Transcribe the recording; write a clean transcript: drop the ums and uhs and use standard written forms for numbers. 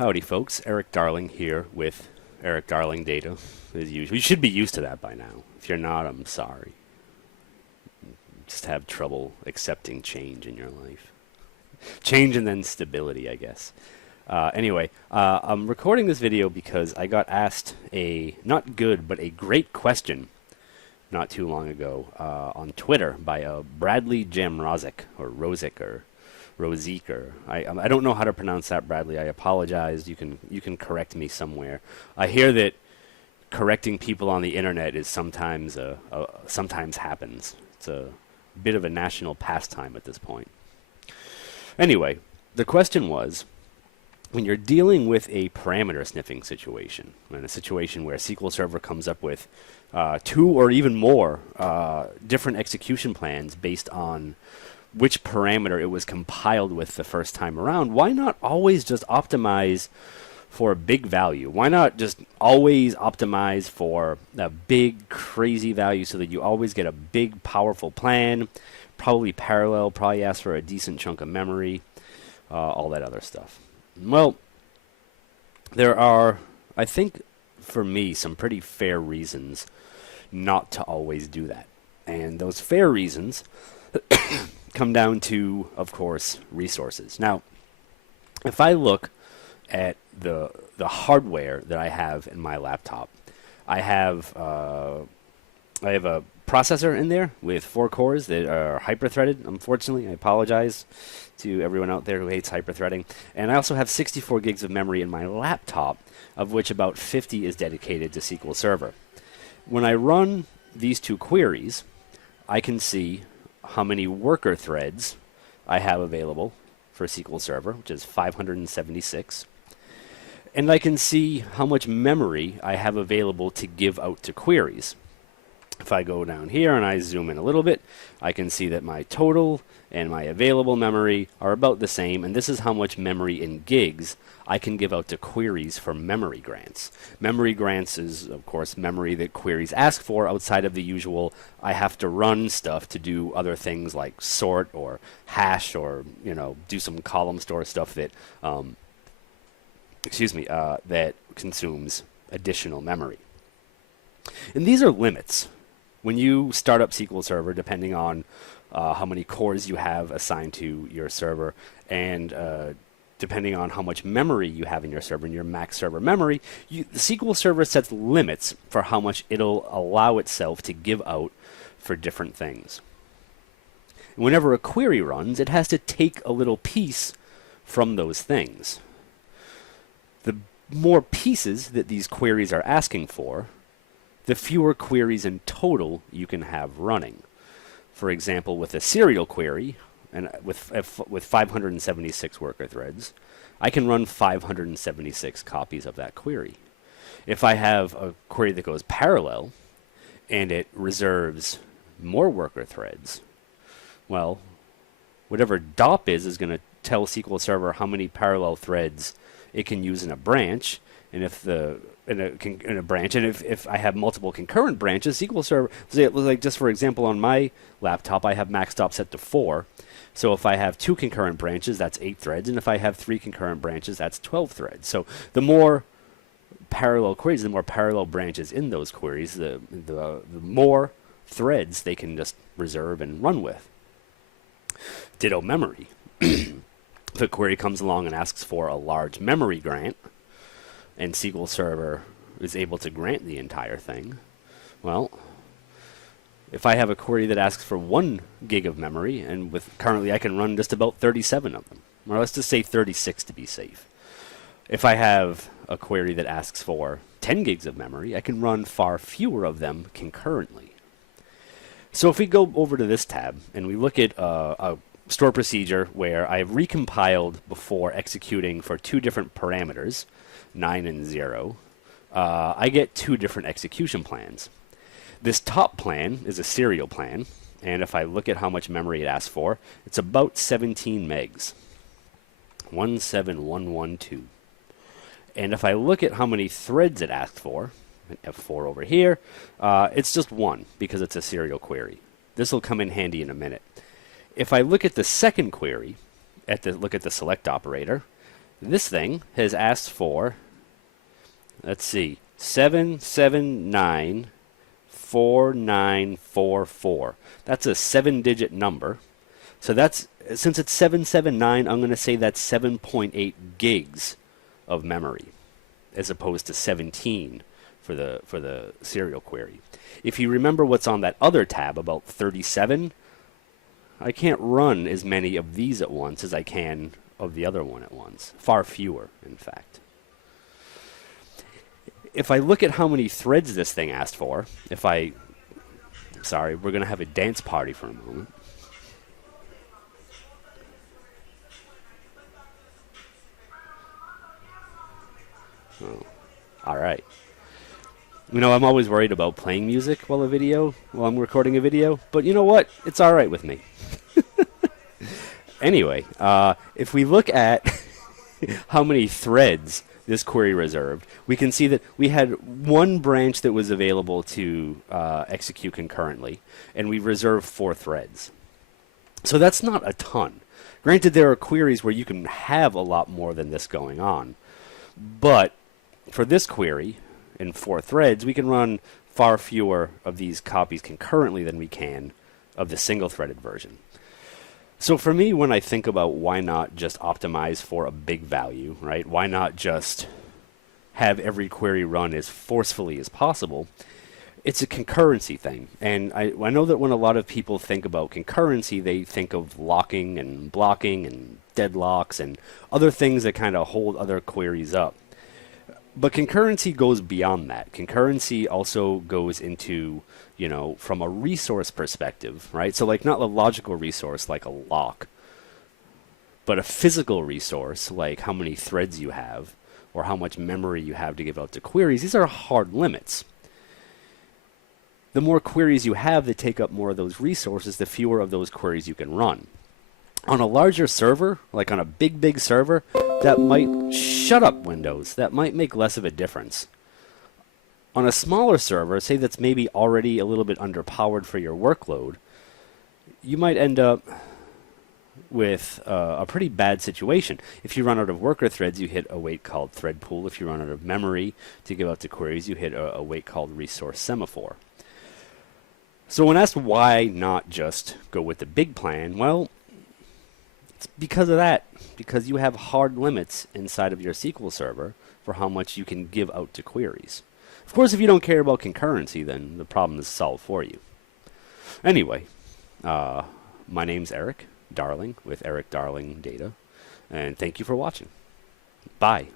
Howdy folks, Erik Darling here with Erik Darling Data as usual. You should be used to that by now. If you're not, I'm sorry. Just have trouble accepting change in your life. Change and then stability, I guess. Anyway, I'm recording this video because I got asked a not good but a great question not too long ago on Twitter by Bradley Jamrozik or Rozik or Rozik, or I don't know how to pronounce that, Bradley. I apologize. You can correct me somewhere. I hear that correcting people on the internet is sometimes sometimes happens. It's a bit of a national pastime at this point. Anyway, the question was, when you're dealing with a parameter sniffing situation, in a situation where SQL Server comes up with 2 or even more different execution plans based on which parameter it was compiled with the first time around, why not always just optimize for a big value? Why not just always optimize for a big, crazy value so that you always get a big, powerful plan, probably parallel, probably ask for a decent chunk of memory, all that other stuff? Well, there are, I think, for me, some pretty fair reasons not to always do that. And those fair reasons come down to, of course, resources. Now, if I look at the hardware that I have in my laptop, I have a processor in there with 4 cores that are hyper-threaded. Unfortunately, I apologize to everyone out there who hates hyper-threading. And I also have 64 gigs of memory in my laptop, of which about 50 is dedicated to SQL Server. When I run these 2 queries, I can see how many worker threads I have available for SQL Server, which is 576. And I can see how much memory I have available to give out to queries. If I go down here and I zoom in a little bit, I can see that my total and my available memory are about the same, and this is how much memory in gigs I can give out to queries for memory grants. Memory grants is, of course, memory that queries ask for outside of the usual I have to run stuff to do other things like sort or hash or, do some column store stuff that, that consumes additional memory. And these are limits. When you start up SQL Server, depending on how many cores you have assigned to your server, and depending on how much memory you have in your server, and your max server memory, the SQL Server sets limits for how much it'll allow itself to give out for different things. And whenever a query runs, it has to take a little piece from those things. The more pieces that these queries are asking for, the fewer queries in total you can have running. For example, with a serial query, and with 576 worker threads, I can run 576 copies of that query. If I have a query that goes parallel, and it reserves more worker threads, well, whatever DOP is going to tell SQL Server how many parallel threads it can use in a branch, and if if I have multiple concurrent branches, SQL Server, like just for example, on my laptop, I have max DOP set to 4. So if I have 2 concurrent branches, that's 8 threads, and if I have 3 concurrent branches, that's 12 threads. So the more parallel queries, the more parallel branches in those queries, the more threads they can just reserve and run with. Ditto memory. If a query comes along and asks for a large memory grant, and SQL Server is able to grant the entire thing, well, if I have a query that asks for 1 gig of memory, and currently I can run just about 37 of them, or let's just say 36 to be safe. If I have a query that asks for 10 gigs of memory, I can run far fewer of them concurrently. So if we go over to this tab and we look at a store procedure where I've recompiled before executing for 2 different parameters, 9 and 0, I get 2 different execution plans. This top plan is a serial plan, and if I look at how much memory it asks for, it's about 17 megs. 17112. And if I look at how many threads it asks for, F4 over here, it's just 1 because it's a serial query. This will come in handy in a minute. If I look at the second query, look at the select operator, This thing has asked for, let's see, 7794944. That's a 7-digit number. So that's, since it's 779, I'm going to say that's 7.8 gigs of memory, as opposed to 17 for the serial query. If you remember what's on that other tab about 37, I can't run as many of these at once as I can of the other one at once. Far fewer, in fact. If I look at how many threads this thing asked for, sorry, we're going to have a dance party for a moment. Oh, all right. You know, I'm always worried about playing music while I'm recording a video, but you know what? It's all right with me. Anyway, if we look at how many threads this query reserved, we can see that we had one branch that was available to execute concurrently, and we reserved 4 threads. So that's not a ton. Granted, there are queries where you can have a lot more than this going on, but for this query, in 4 threads, we can run far fewer of these copies concurrently than we can of the single-threaded version. So for me, when I think about why not just optimize for a big value, right? Why not just have every query run as forcefully as possible? It's a concurrency thing. And I know that when a lot of people think about concurrency, they think of locking and blocking and deadlocks and other things that kind of hold other queries up. But concurrency goes beyond that. Concurrency also goes into, you know, from a resource perspective, right? So like not a logical resource like a lock, but a physical resource like how many threads you have or how much memory you have to give out to queries. These are hard limits. The more queries you have that take up more of those resources, the fewer of those queries you can run. On a larger server, like on a big server, that might shut up Windows. That might make less of a difference. On a smaller server, say that's maybe already a little bit underpowered for your workload, you might end up with a pretty bad situation. If you run out of worker threads, you hit a weight called thread pool. If you run out of memory to give out to queries, you hit a weight called resource semaphore. So when asked why not just go with the big plan, well, it's because of that. Because you have hard limits inside of your SQL Server for how much you can give out to queries. Of course, if you don't care about concurrency, then the problem is solved for you. Anyway, my name's Erik Darling with Erik Darling Data, and thank you for watching. Bye.